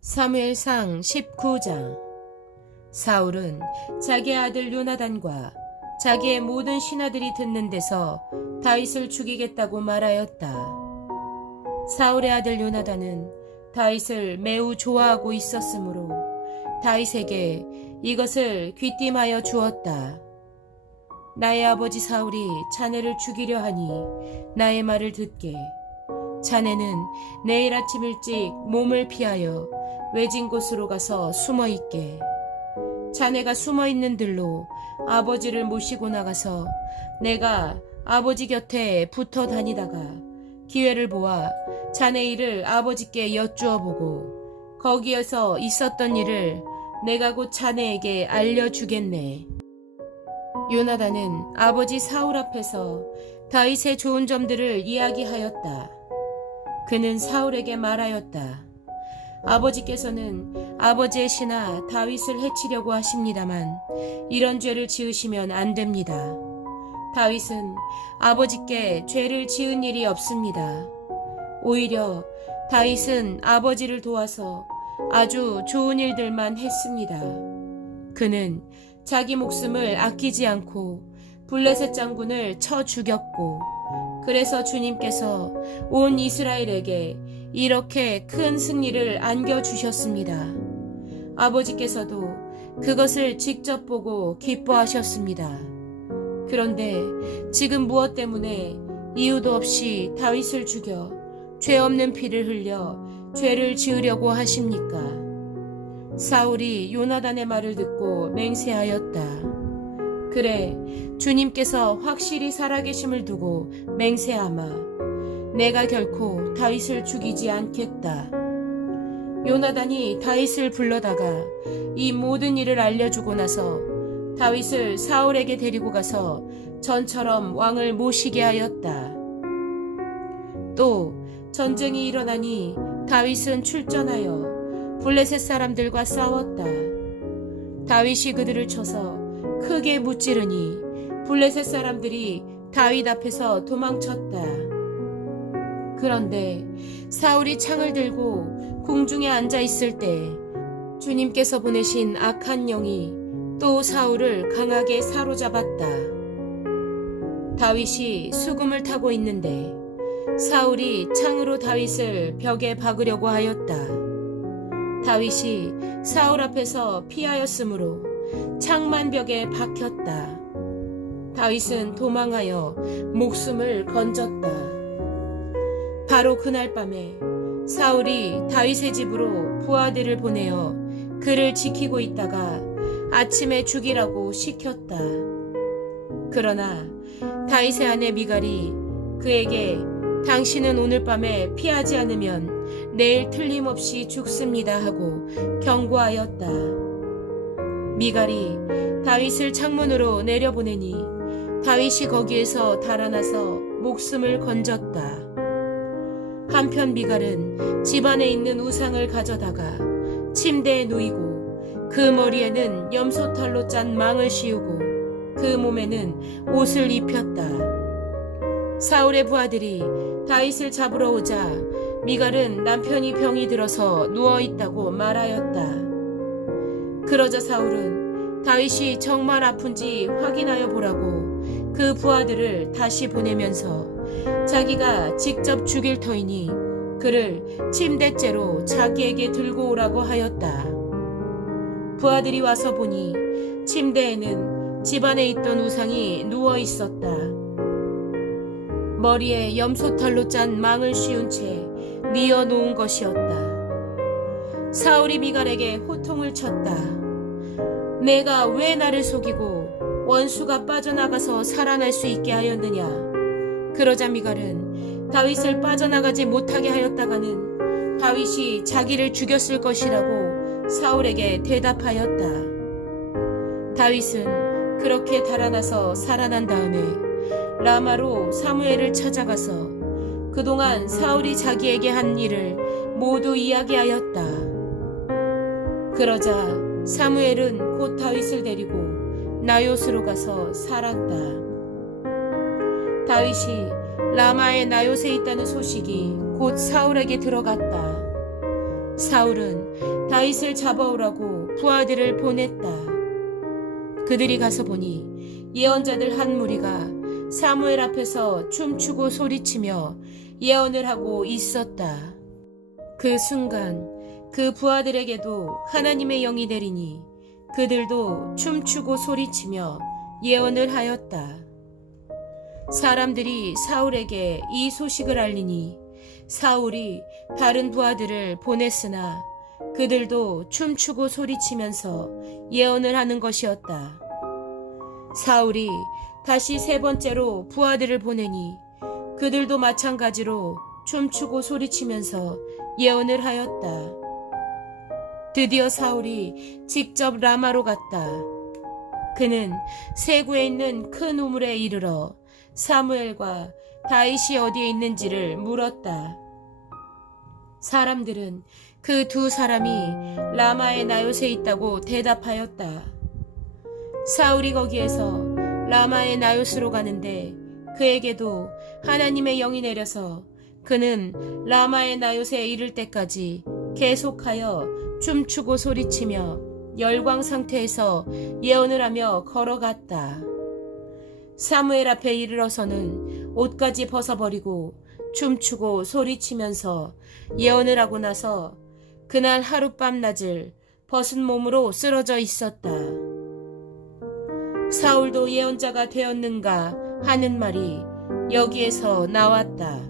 사무엘상 19장. 사울은 자기 아들 요나단과 자기의 모든 신하들이 듣는 데서 다윗을 죽이겠다고 말하였다. 사울의 아들 요나단은 다윗을 매우 좋아하고 있었으므로 다윗에게 이것을 귀띔하여 주었다. 나의 아버지 사울이 자네를 죽이려 하니 나의 말을 듣게. 자네는 내일 아침 일찍 몸을 피하여 외진 곳으로 가서 숨어 있게. 자네가 숨어 있는 들로 아버지를 모시고 나가서 내가 아버지 곁에 붙어 다니다가 기회를 보아 자네 일을 아버지께 여쭈어 보고 거기에서 있었던 일을 내가 곧 자네에게 알려주겠네. 요나단은 아버지 사울 앞에서 다윗의 좋은 점들을 이야기하였다. 그는 사울에게 말하였다. 아버지께서는 아버지의 신하 다윗을 해치려고 하십니다만 이런 죄를 지으시면 안 됩니다. 다윗은 아버지께 죄를 지은 일이 없습니다. 오히려 다윗은 아버지를 도와서 아주 좋은 일들만 했습니다. 그는 자기 목숨을 아끼지 않고 블레셋 장군을 쳐 죽였고, 그래서 주님께서 온 이스라엘에게 이렇게 큰 승리를 안겨주셨습니다. 아버지께서도 그것을 직접 보고 기뻐하셨습니다. 그런데 지금 무엇 때문에 이유도 없이 다윗을 죽여 죄 없는 피를 흘려 죄를 지으려고 하십니까? 사울이 요나단의 말을 듣고 맹세하였다. 그래, 주님께서 확실히 살아계심을 두고 맹세하마. 내가 결코 다윗을 죽이지 않겠다. 요나단이 다윗을 불러다가 이 모든 일을 알려주고 나서 다윗을 사울에게 데리고 가서 전처럼 왕을 모시게 하였다. 또 전쟁이 일어나니 다윗은 출전하여 블레셋 사람들과 싸웠다. 다윗이 그들을 쳐서 크게 무찌르니 블레셋 사람들이 다윗 앞에서 도망쳤다. 그런데 사울이 창을 들고 궁중에 앉아 있을 때 주님께서 보내신 악한 영이 또 사울을 강하게 사로잡았다. 다윗이 수금을 타고 있는데 사울이 창으로 다윗을 벽에 박으려고 하였다. 다윗이 사울 앞에서 피하였으므로 창만 벽에 박혔다. 다윗은 도망하여 목숨을 건졌다. 바로 그날 밤에 사울이 다윗의 집으로 부하들을 보내어 그를 지키고 있다가 아침에 죽이라고 시켰다. 그러나 다윗의 아내 미갈이 그에게 당신은 오늘 밤에 피하지 않으면 내일 틀림없이 죽습니다 하고 경고하였다. 미갈이 다윗을 창문으로 내려보내니 다윗이 거기에서 달아나서 목숨을 건졌다. 한편 미갈은 집안에 있는 우상을 가져다가 침대에 누이고 그 머리에는 염소털로 짠 망을 씌우고 그 몸에는 옷을 입혔다. 사울의 부하들이 다윗을 잡으러 오자 미갈은 남편이 병이 들어서 누워있다고 말하였다. 그러자 사울은 다윗이 정말 아픈지 확인하여 보라고 그 부하들을 다시 보내면서 자기가 직접 죽일 터이니 그를 침대째로 자기에게 들고 오라고 하였다. 부하들이 와서 보니 침대에는 집안에 있던 우상이 누워 있었다. 머리에 염소털로 짠 망을 씌운 채 뉘어 놓은 것이었다. 사울이 미갈에게 호통을 쳤다. 내가 왜 나를 속이고 원수가 빠져나가서 살아날 수 있게 하였느냐? 그러자 미갈은 다윗을 빠져나가지 못하게 하였다가는 다윗이 자기를 죽였을 것이라고 사울에게 대답하였다. 다윗은 그렇게 달아나서 살아난 다음에 라마로 사무엘을 찾아가서 그동안 사울이 자기에게 한 일을 모두 이야기하였다. 그러자 사무엘은 곧 다윗을 데리고 나요스로 가서 살았다. 다윗이 라마의 나요스에 있다는 소식이 곧 사울에게 들어갔다. 사울은 다윗을 잡아오라고 부하들을 보냈다. 그들이 가서 보니 예언자들 한 무리가 사무엘 앞에서 춤추고 소리치며 예언을 하고 있었다. 그 순간 그 부하들에게도 하나님의 영이 내리니 그들도 춤추고 소리치며 예언을 하였다. 사람들이 사울에게 이 소식을 알리니 사울이 다른 부하들을 보냈으나 그들도 춤추고 소리치면서 예언을 하는 것이었다. 사울이 다시 세 번째로 부하들을 보내니 그들도 마찬가지로 춤추고 소리치면서 예언을 하였다. 드디어 사울이 직접 라마로 갔다. 그는 세구에 있는 큰 우물에 이르러 사무엘과 다윗이 어디에 있는지를 물었다. 사람들은 그 두 사람이 라마의 나요트에 있다고 대답하였다. 사울이 거기에서 라마의 나요트로 가는데 그에게도 하나님의 영이 내려서 그는 라마의 나요트에 이를 때까지 계속하여 춤추고 소리치며 열광 상태에서 예언을 하며 걸어갔다. 사무엘 앞에 이르러서는 옷까지 벗어버리고 춤추고 소리치면서 예언을 하고 나서 그날 하룻밤낮을 벗은 몸으로 쓰러져 있었다. 사울도 예언자가 되었는가 하는 말이 여기에서 나왔다.